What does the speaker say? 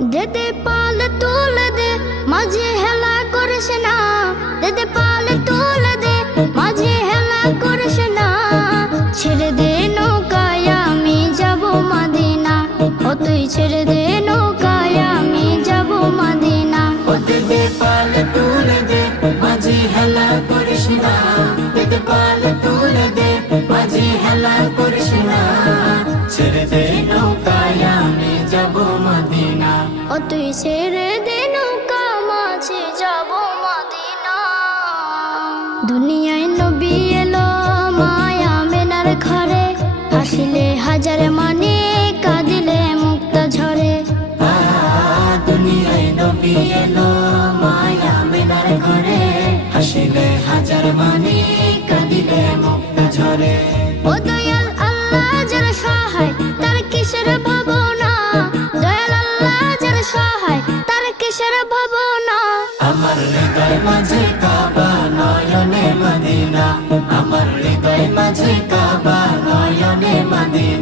দেদে পালে তুলে দে মাঝে হেলা করিস না, দেদে পালে তুলে দে মাঝে হেলা করিস না। ছেড়ে দে নৌকায় আমি যাব মদিনা, ও তুই ছেড়ে দে নৌকায় আমি যাব মদিনা। ও দেদে পালে তুলে দে মাঝে হেলা করিস না, দেদে পালে তুলে দে মাঝে হেলা করিস না। ছেড়ে দে নৌকায় আমি যাব মদিনা, ও তুই ছেড়ে দে নৌকা মাঝে যাব মদিনা। দুনিয়ায় নবী এলো মায়া মেনার ঘরে, হাসিলে হাজার মানে কাঁদিলে মুক্তা ঝরে। দুনিয়ায় নবী এলো মায়া মেনার ঘরে, হাসিলে হাজার মানে কাঁদিলে মুক্তা ঝরে। ও দয়াল আল্লাহ যার সহায় তার কিসের ভাবনা, দয়াল আল্লাহ যার সহায় তার কিসের ভাবনা। আমার হৃদয় মাঝে কাবা নয়নে মদিনা, আমার হৃদয় মাঝে কাবা নয়নে মদিনা।